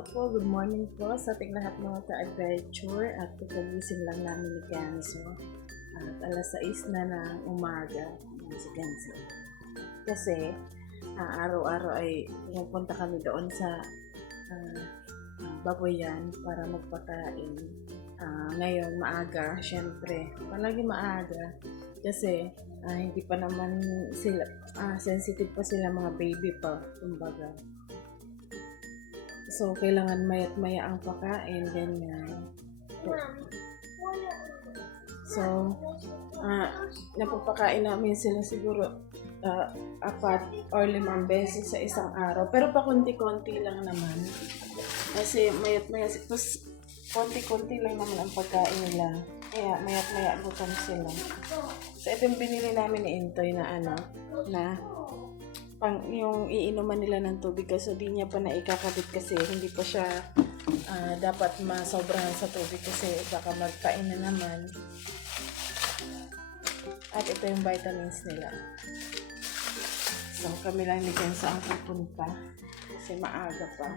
Hello po, good morning po sa ating lahat mga ka-adventure at kagising lang namin ni Kenzo at alas 6 na ng umaga si Kenzo. Kasi araw-araw ay pupunta kami doon sa baboyan para magpakain. Ngayon maaga, syempre, palagi maaga kasi hindi pa naman sila, sensitive pa sila, mga baby pa, kumbaga. So, kailangan mayat-maya ang pakain, ganyan. So, napapakain namin sila siguro 4 or 5 beses sa isang araw. Pero pa konti-konti lang naman. Kasi mayat-maya, tapos konti-konti lang naman ang pagkain nila. Kaya mayat-maya gutom sila. So, ito yung binili namin ni Intoy na pang yung iinuman nila ng tubig kasi di niya pa naikakabit kasi hindi pa siya dapat masobrahan sa tubig kasi baka magpain na naman. At ito yung vitamins nila. So kami lang ni Kenzo ang pupunta kasi maaga pa.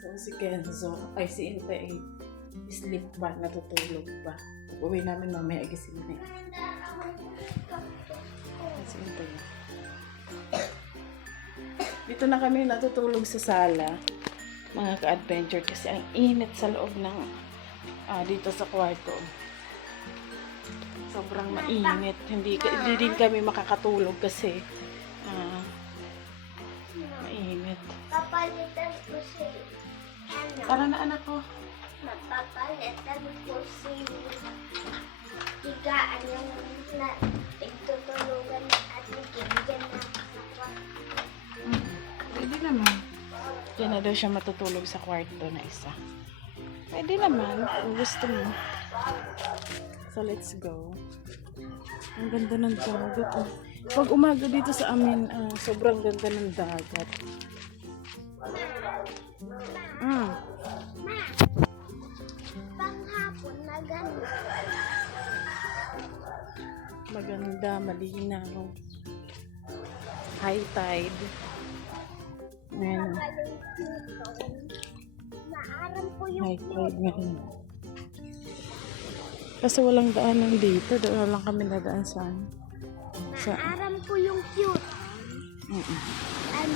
So si Kenzo ay si Inte ay sleep pa, natutulog pa. Uwi namin mamaya gising na. Si Inte dito na kami natutulog sa sala, mga ka-adventure, kasi ang init sa loob ng dito sa kwarto. Sobrang mainit. Hindi din kami makakatulog kasi mainit. Papalitan ko si Tara na anak ko. Mapapalitan ko si higaan yung na tigtutulugan at bigyan na ako. Pwede naman. Diyan na daw siya matutulog sa kwarto na isa. Pwede naman kung gusto mo. So let's go. Ang ganda ng dagat. Pag umaga dito sa amin, sobrang ganda ng dagat. Ma, panghapon na ganda. Maganda, malinaw. High tide. Ayan. Maaram ko yung High tide ngayon. Kasi walang daanan dito. Doon lang kami nadaan sa maaram ko yung cute. And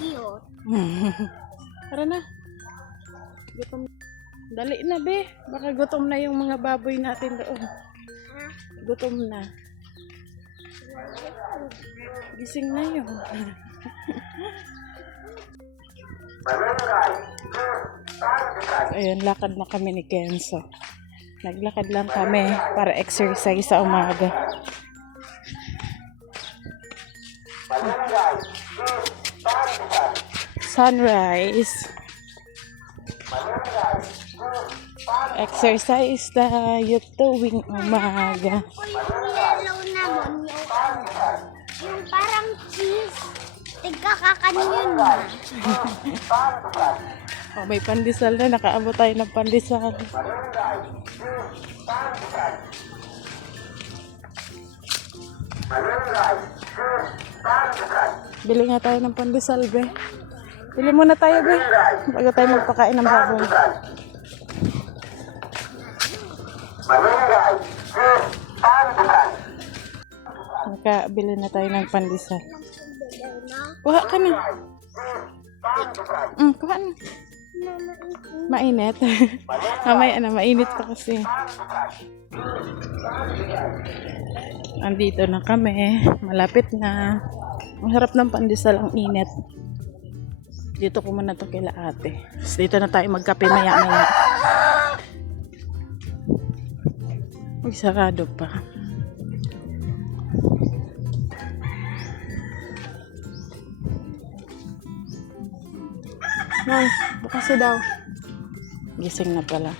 cute. Tara na. Gutom. Dali na, be. Baka gutom na yung mga baboy natin doon. Gutom na. Gising na yun. Ayun, lakad na kami ni Kenzo. Naglakad lang kami para exercise sa umaga. Sunrise. Exercise tayo tuwing umaga. Ko yung yellow naman, yung parang cheese. Tigka kakanin na. Oh, may pandesal na. Nakaabot tayo ng pandesal. Bili nga tayo ng pandesal, be. Bili muna tayo, be. Bago tayo magpakain ng baboy. Bili na tayo ng pandesal. Kuha ka na. Kuha na. Mainit. Mamaya na, mainit pa kasi. Andito na kami. Malapit na. Ang harap ng pandesal, ang init. Dito ko muna to kila ate. So, dito na tayo magkape maya-maya. Uy, sarado pa. Nay, bukas daw. Gising na pala.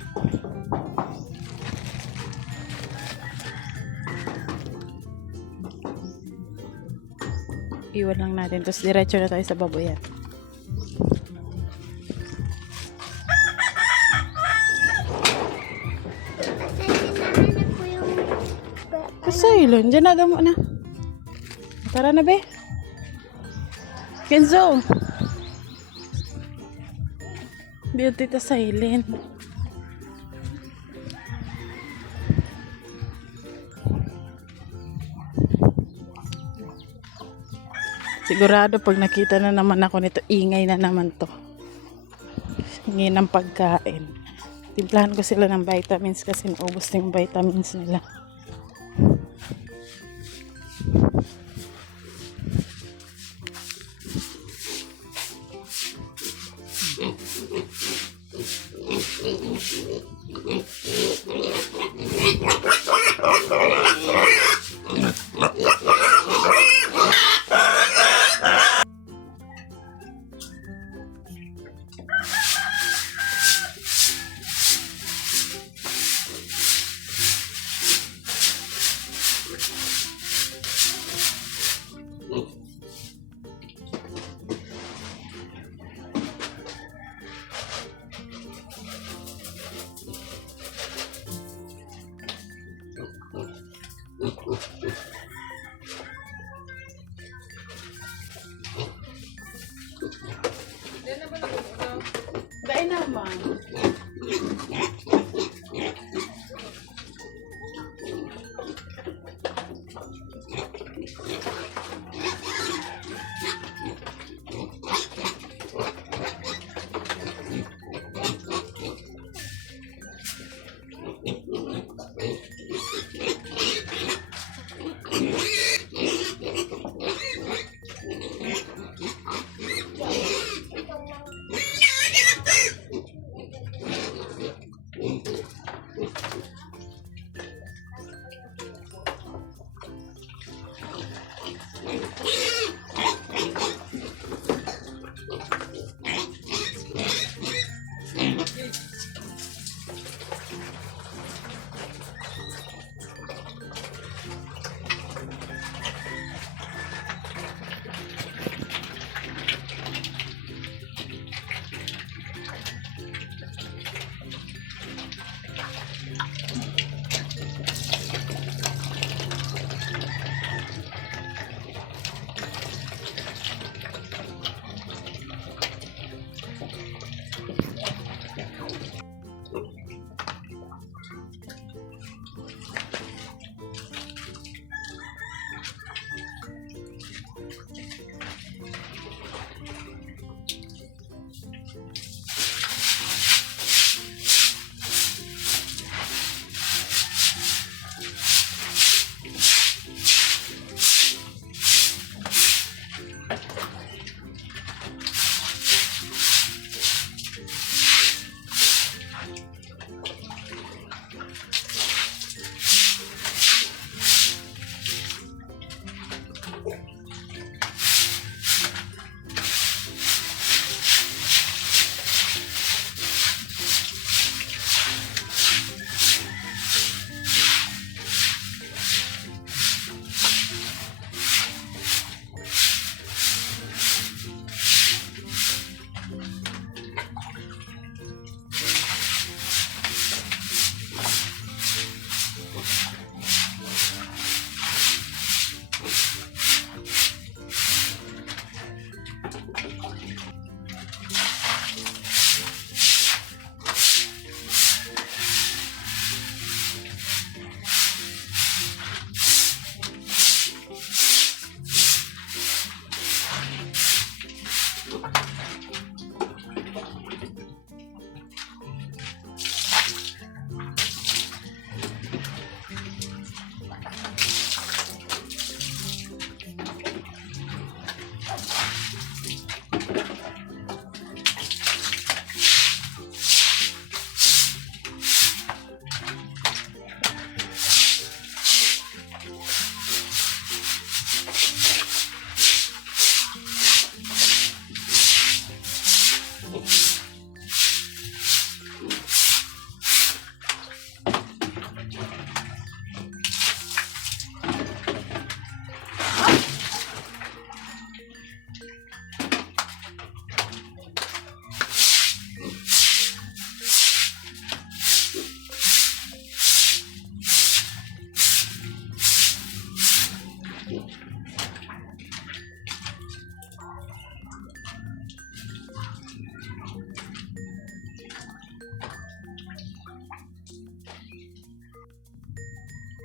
Iwan lang natin. Tapos diretso na tayo sa baboyan. Kasaylan. Diyan na mo na. Tara na, be. Kenzo. Beauty ta silent. Sigurado pag nakita na naman ako nito, ingay na naman to. Ingay ng pagkain. Timplahan ko sila ng vitamins kasi naubos na yung vitamins nila. Dahil naman.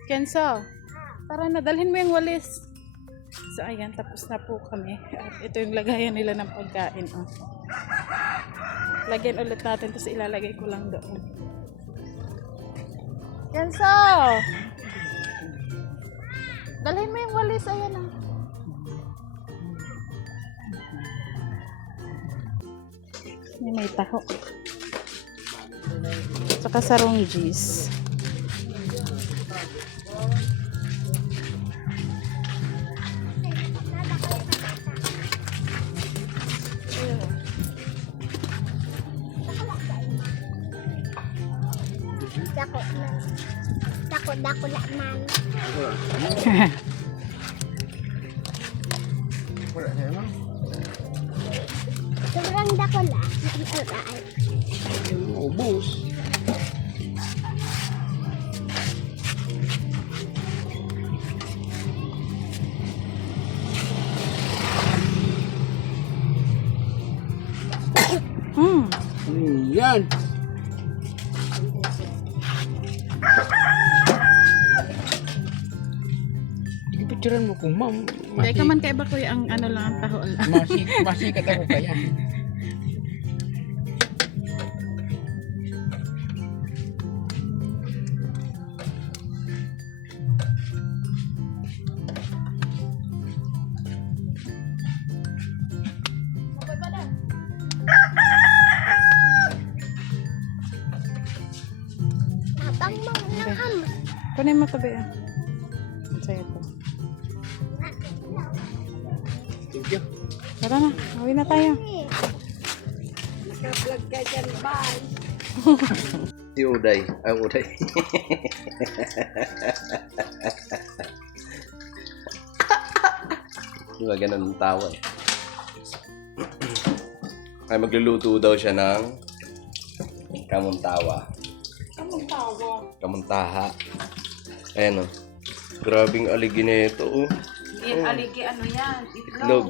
Kenzo, tara na, dalhin mo yung walis. So, ayan, tapos na po kami. At ito yung lagayan nila ng pagkain. Oh. Lagyan ulit natin, tapos ilalagay ko lang doon. Kenzo! Dalhin mo yung walis, ayan oh. May taho. Saka sarong cheese. Dako na man. Wala na naman. Sobrang dako na. Ubus. Yan. Picturean mo kung ma'am. Hindi ka man kaiba ko ang ano lang ang taho lang. Masikat ako kaya. Habang mo ng ham. Kunin mo tabi ah. Ang sa'yo to. Thank you. Tara na, uwi na tayo. Naka-vlog ka dyan, bye. Si Uday. Ay, Uday. Di ba ganun ang tawa eh. Ay, magluluto daw siya ng kamuntawa. Anong tawa? Kamuntaha. Ayan o. Grabing aligi na ito oh. Yan, aligi, ano yan? Itlog.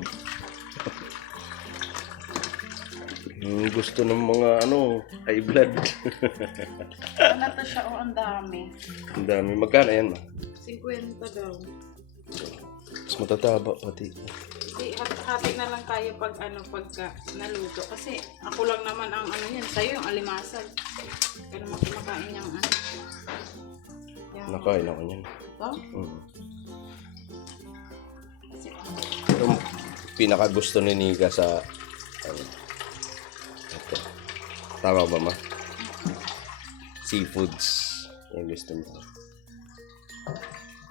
Gusto ng mga ano, high blood. Ano to siya? Oh, ang dami. Ang dami. Magkano yan ma? 50 daw. Mas matataba pati. Di, hati na lang tayo pag ano, pagka naluto. Kasi ako lang naman ang ano yan. Sa'yo yung alimasag. Kaya naman kumakain niyang ano. Yung, Nakain ako niyan. ito? Kasi Yung pinakagusto ni Nika sa ano, ito. Tama ba ma? Seafoods. Yung gusto mo.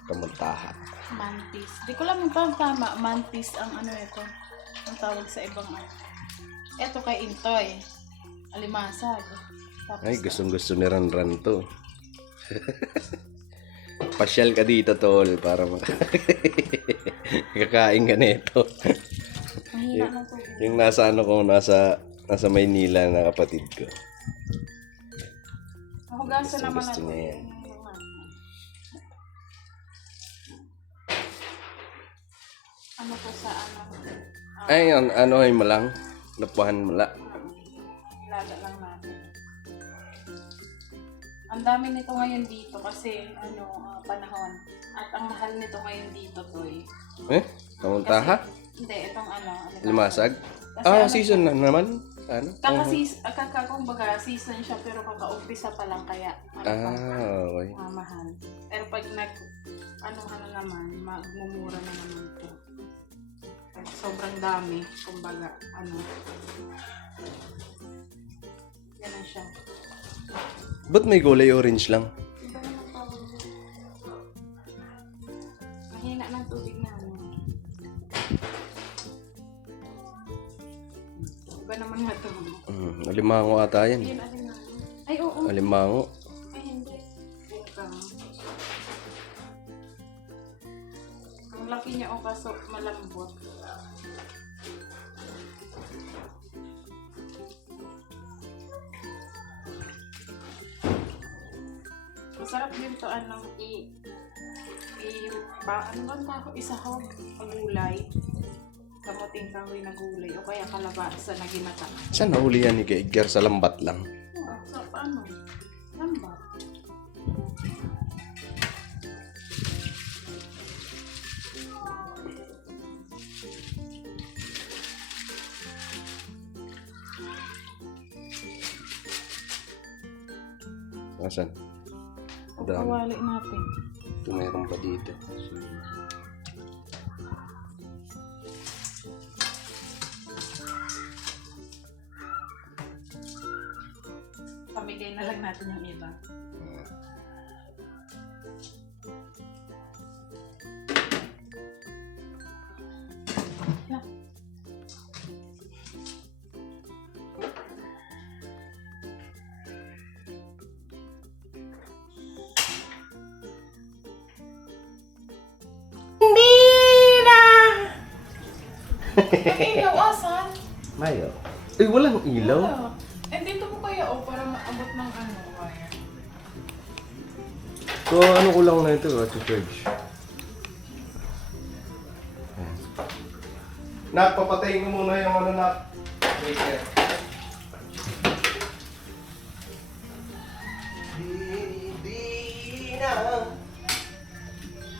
Kamuntaha. mantis. Di ko lang yung tama. Mantis ang ano ito. Ang tawag sa ibang ano. Ito kay Intoy. Alimasag. Tapos, Ay, gustong-gusto ni Ranran to. Pasyal ka dito, tol, para kakain ka nito. mahina na to. Yung nasa ano ko, nasa Maynila na kapatid ko. Mahugasan naman Gusto na to. niya yan. Ano po sa ano? Ay, ano mo lang, napuhan mo lang. Ilaga lang natin. Ang dami nito ngayon dito kasi panahon. At ang mahal nito ngayon dito, Toy. Eh? Kamuntaha? Hindi, itong ano. Limasag? Kasi Ah, ano season na naman. Ano? Kumbaga, season siya pero kaka-umpisa pa lang kaya Okay. mahal. Pero pag ano naman, magmumura na naman ito. Kasi sobrang dami, kumbaga, yan na siya. Ba't may kulay orange lang? Iba naman tawag yun. Mahina ng tubig namin. Iba naman nga ito. Alimango ata yan. Yun, alin na. Ay, oo. Alimango. Ay, hindi. Ito. Ang laki niya o kaso malambot. Masarap din to ano ano bang tawag? Isahog ang gulay. Kamuting kahoy na gulay o kaya kalabasa na ginata. Saan nahuli yan ni Edgar? Sa lambat lang. So, paano? Lambat. Asan? Pagkawali natin. Ito mayroon pa dito. Pamigay na lang natin yung iba. Yeah. Ang ilaw, asan? Mayo. Eh, walang ilaw. Wala. Eh, dito mo kaya para maabot ng wire. So, ano ko lang na ito, to charge. Nak, papatayin ko muna yung ano, Nak. Breaker.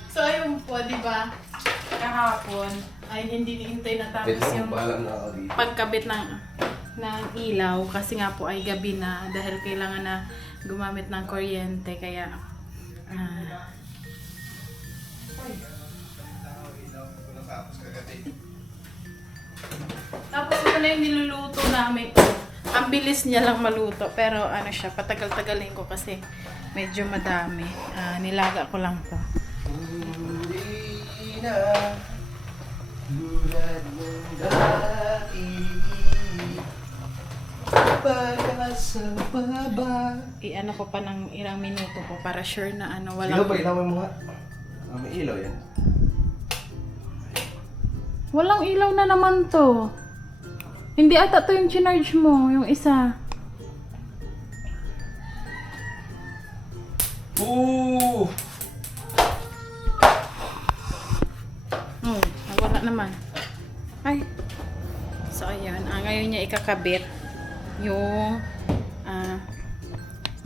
So, ayun po, di ba? Kahapon ay hindi hintay na tapos Wait lang, yung bahala na ako dito. pagkabit ng ilaw kasi nga po ay gabi na dahil kailangan na gumamit ng kuryente kaya tapos ito na yung niluluto namin. Ang bilis niya lang maluto pero ano siya, patagal-tagalin ko kasi medyo madami. Nilaga ko lang to. Hindi na tulad ng dati pag-asa baba. I-ano ko pa ng ilang minuto ko para sure na ano, Ilaw walang ba? Ilaw mo nga. May ilaw yan. walang ilaw na naman to. Hindi ata to yung chinarge mo, yung isa. Ooh! Wala naman. Ay. So, ayan. Ngayon niya ikakabit yung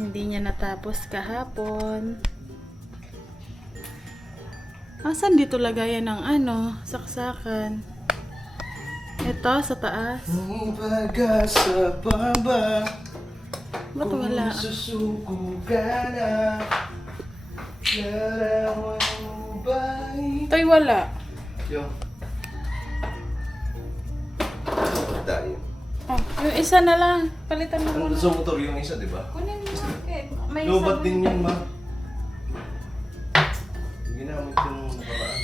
hindi niya natapos kahapon. Asan dito lagayan ng ano? Saksakan. Ito, sa taas. Ang pag-asa baba. Ba't wala? Kung susuko ka na, larawan mo ba'y Ito'y wala. yung tayo. Yung isa na lang. Palitan mo Ang muna. gusto motor yung isa, di ba? Kunin mo bakit? May Lobat isa din na- yan, ma. Ginamit yung nakaraan.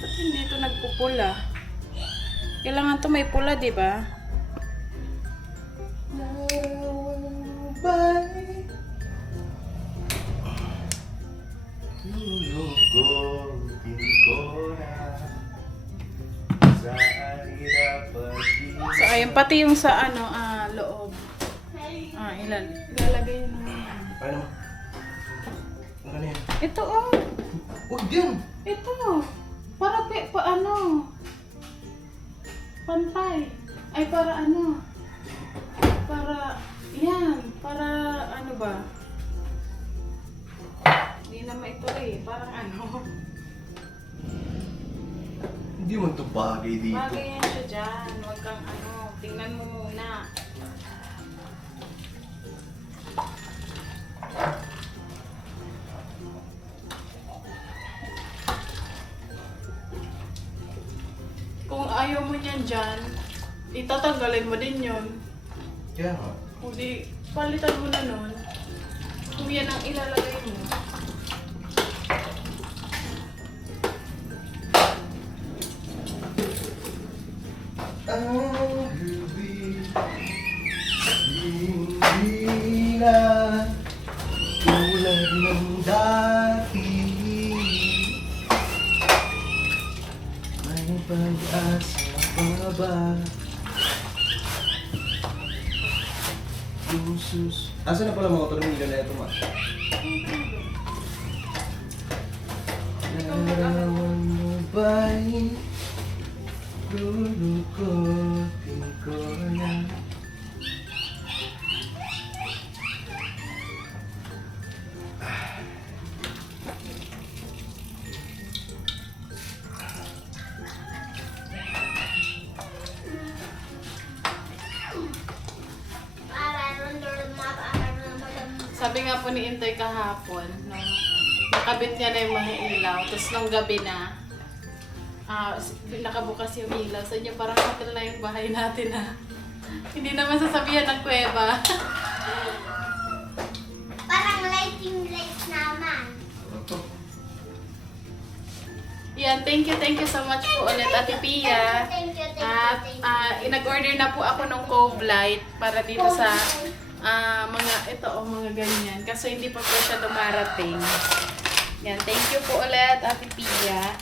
Ba't hindi ito nagpupula? Kailangan to may pula, di ba? Larawan mo ba'y lulukotin ko na sa hirap pag-ibig. So, ayun, pati yung sa ano, loob. Ilalagay yun naman. Paano mo? Ano yan? Ito, oh. Huwag yan! Ito. Para ano. Pantay. Ay, para ano. Para, yan. Para, ano ba? Hindi naman ito eh. Parang ano. Hindi mo ito bagay dito. Bagay yan siya dyan. Huwag kang ano. Tingnan mo muna. Kung ayaw mo niyan dyan, itatanggalin mo din yun. Kaya nga. Kung di, palitan mo na nun. Kung yan ang ilalagay mo. Ang gabi hindi na tulad ng dati. May pag-asa pa ba? Asa na pala mga tornilyo na ito, ma? Larawan mo ba'y lulukotin ko na? Sabi nga po ni Intoy kahapon, nung nakabit niya na yung mga ilaw, tapos nung gabi na, nakabukas yung ilaw. So niya parang hotel na yung bahay natin ha. Hindi naman sasabihan ng kuweba. Parang lighting lights naman. Yan, thank you so much po ulit Ate Pia. Thank you. At nag-order na po ako ng Cove Light para dito sa mga ganyan. Kasi hindi pa po siya dumarating. Yan, thank you po ulit Ate Pia.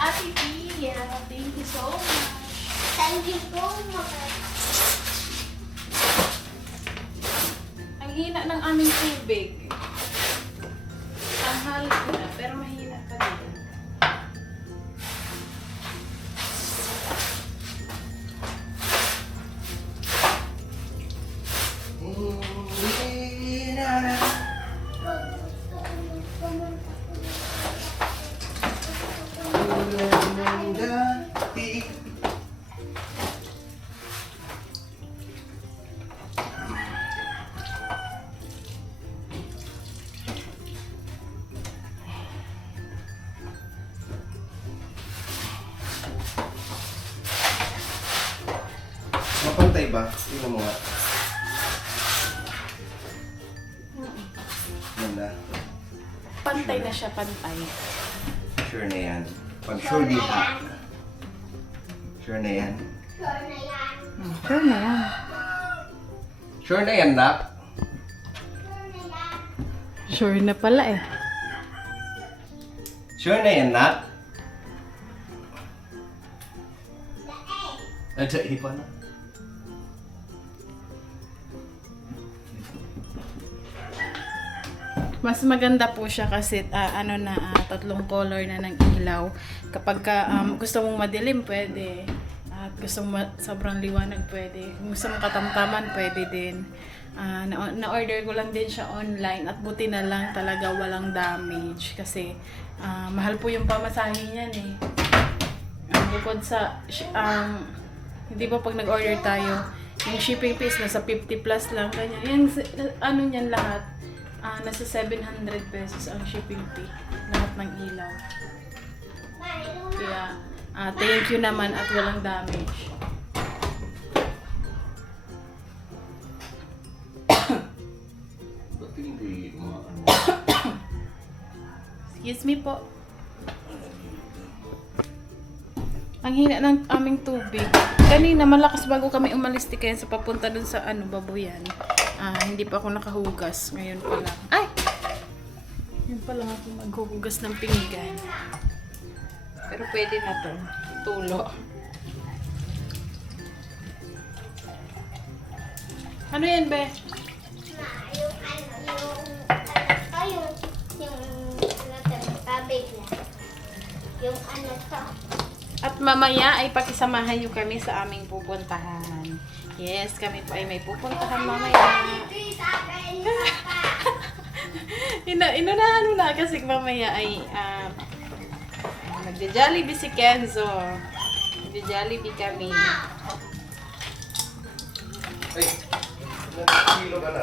Ate Pia, thank you so much. Thank you so much. Ang hina ng aming tubig. Ang halit na, pero mahina pa din. Mapantay ba? Tingnan mo nga. Ganda. Pantay na siya, pantay. Sure na yan. Pag sure di ha. Sure na yan. Sure na yan. Sure na yan. Sure na yan, Nak. Sure na yan. Sure na pala eh. Sure na yan, Nak. Ada iba na. Mas maganda po siya kasi tatlong color na ng ilaw. Kapag gusto mong madilim, pwede. At gusto mong sobrang liwanag, pwede. Kung gusto mong katamtaman, pwede din. Na-order ko lang din siya online at buti na lang talaga walang damage kasi mahal po yung pamasahe niyan eh. Bukod sa hindi ba pag nag-order tayo, yung shipping fees nasa 50 plus lang kanya. Yung niyan lahat nasa 700 pesos ang shipping fee lahat ng ilaw. Kaya thank you naman at walang damage. Ba't hindi Excuse me po. Ang hina ng aming tubig. Kanina malakas bago kami umalis tikayan sa papunta dun sa babuyan. Hindi pa ako nakahugas. Ngayon pa lang. Ay! Ngayon pa lang ako maghuhugas ng pinggan. Pero pwede na to. Tulo. Ano yan, be? Yung ano to. At mamaya ay pakisamahan nyo kami sa aming pupuntahan. Yes, kami po ay may pupuntahan mamaya. Inunahan mo na kasi mamaya ay magja-jollibee si Kenzo. Magja-jollibee kami. Ay, kilo ka na.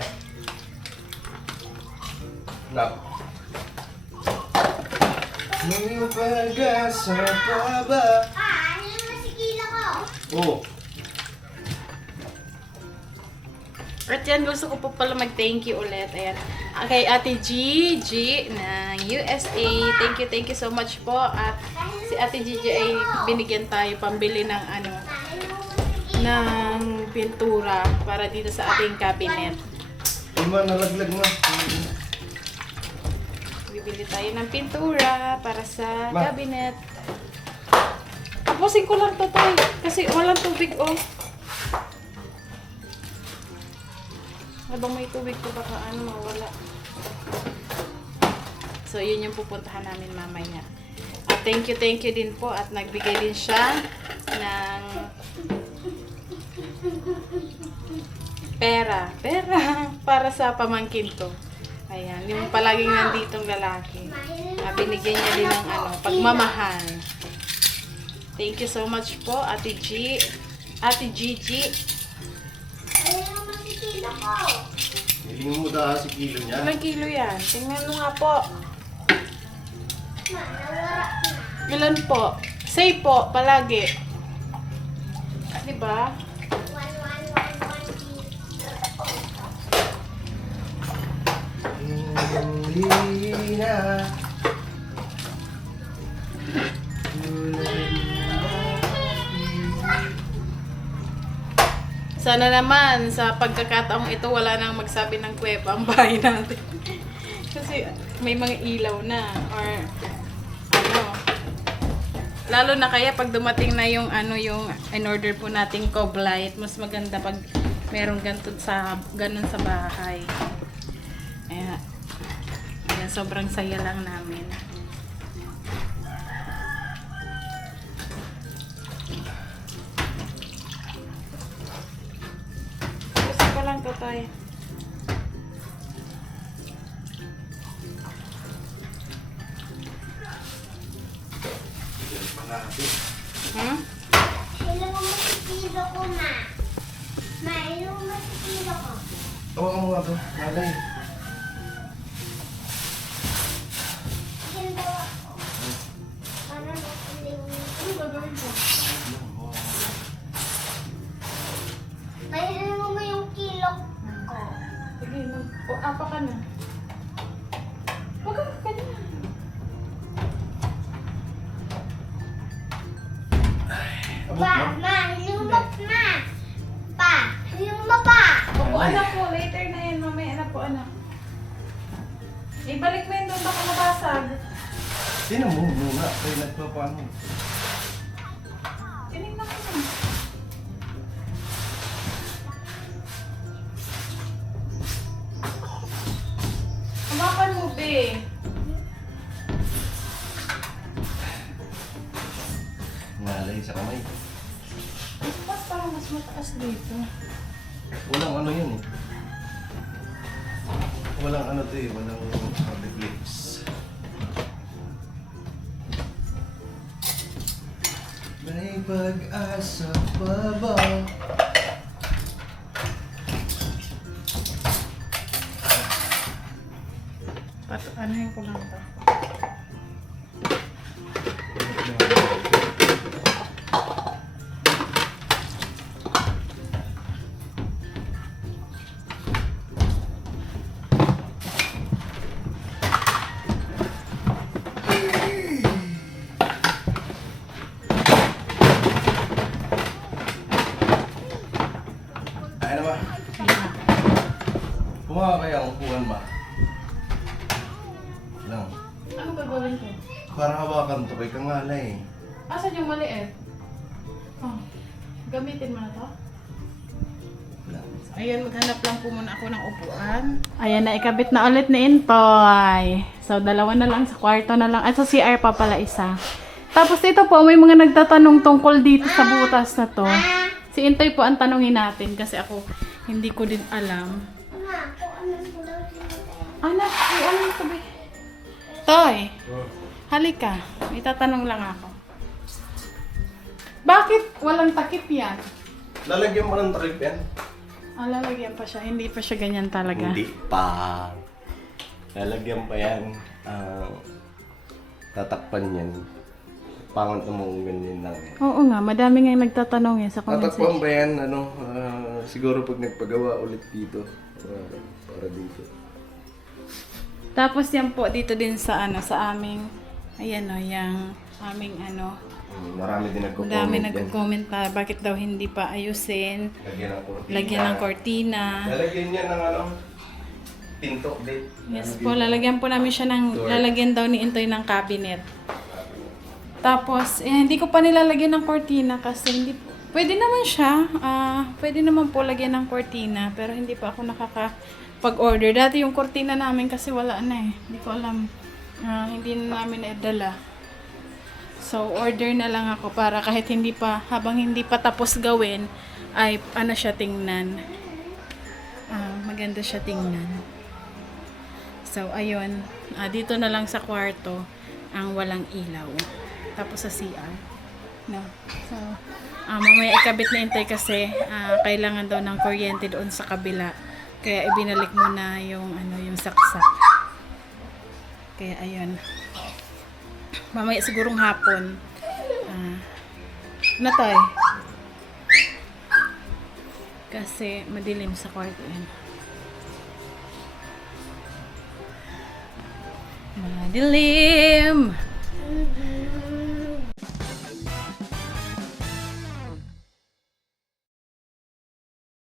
Nak. May pag-asa pa ba? Ano naman si Kila ko? Oo. At yan, gusto ko po pala mag-thank you ulit. Ayan. Kay Ate Gigi ng USA. Thank you so much po. At si Ate Gigi ay binigyan tayo pambili ng ng pintura para dito sa ating cabinet. Ima, nalaglag mo. Bibili tayo ng pintura para sa Ma. cabinet. Tapusin ko lang to, Tay. Kasi walang tubig, oh. Habang may tubig ko, baka mawala. So, yun yung pupuntahan namin mamaya. At thank you din po. At nagbigay din siya ng pera para sa pamangkin ko. Ayan, yung palaging nanditong lalaki. Binigyan niya din ng pagmamahal. Thank you so much po, Ate Gigi. Ano naman si Kila ko? Hilingin mo daw si kilo niya. Ilang kilo yan? Tingnan mo nga po. Ma, nawara na. Ilan po? Say po, palagi. Diba? 1, 1, 1, 1, 1. Hindi na. Sana naman sa pagkakataong ito wala nang magsabi ng kuweba ang bahay natin. Kasi may mga ilaw na or ano. Lalo na kaya pag dumating na yung ano yung in-order po nating Cove Light, mas maganda pag merong ganun sa bahay. Ayan, sobrang saya lang namin. Gusto ko lang to tayo. Hmm? Ilan mo si kilo ko, ma? Ma, ilan mo si kilo ko? Oo, ang mga bro. Malay. Ganda ako. Para nakuling. Ano gagawin ko? Kailan mo yung kilo ko? Sige, apa ka na. Huwag ka kanina. Pa, ma, lumap na. Pa, lumap pa. Opo, anak po. Later na yan. Mamaya na po, anak. Ibalik mo yun doon. Baka mabasag. Sino mo muna? Kaya nagpapaano. Tinignan ko na. Hawakan mo, be. Malay sa kamay. Mas parang mas mataas dito. Walang ano yun eh. Walang ano to eh. Walang reflex. May pag-asa pa ba? Ano yung kulang to? Ay na ba? Kumaha kaya ang upuan ba? Lang. Ano gagawin ko? Para hawakan to kay kangalay. Asan yung maliit? Oh, gamitin mo na to? Lang. Ayan, maghanap lang po muna ako ng upuan. Ayan, naikabit na ulit ni Intoy. So, dalawa na lang sa kwarto na lang. At sa CR pa pala isa. Tapos ito po, may mga nagtatanong tungkol dito sa butas na to. Si Intoy po ang tanongin natin kasi ako hindi ko din alam. Ma, kung ano ko daw sinabi. Anak, ano ito ba? Toy, halika. May tatanong lang ako. Bakit walang takip yan? Lalagyan mo ng takip yan? Lalagyan pa siya. Hindi pa siya ganyan talaga. Hindi pa. Lalagyan pa yan. Tatakpan yan. Pangat mo ganyan lang. Oo nga, madami nga yung nagtatanong yan sa comment Tatakpan section. ba yan? Siguro pag nagpagawa ulit dito. Para dito. Tapos yan po dito din sa sa aming ayan o, yung aming Marami din nagko-comment madami yan. nagko-comment na bakit daw hindi pa ayusin, Lagyan ng kortina. lagyan ng kortina. Lalagyan niya ng pinto din. Yes po, lalagyan po namin siya ng, lalagyan daw ni Intoy ng cabinet. Tapos, hindi ko pa nilalagyan ng kortina kasi hindi, pwede naman siya, pwede naman po lagyan ng kortina, pero hindi pa ako nakakapag-order. Dati yung kortina namin kasi wala na eh, hindi ko alam, hindi na namin naidala. So, order na lang ako para kahit hindi pa, habang hindi pa tapos gawin, ay siya tingnan. Maganda siya tingnan. So, ayun. Dito na lang sa kwarto ang walang ilaw. Tapos sa CR. No. So, mamaya ikabit na Intay kasi kailangan daw ng kuryente doon sa kabila. Kaya ibinalik mo na yung ano, yung saksak. Kaya ayun. Mamaya sigurong hapon. Ano to eh? Kasi madilim sa kwarto yan. Madilim.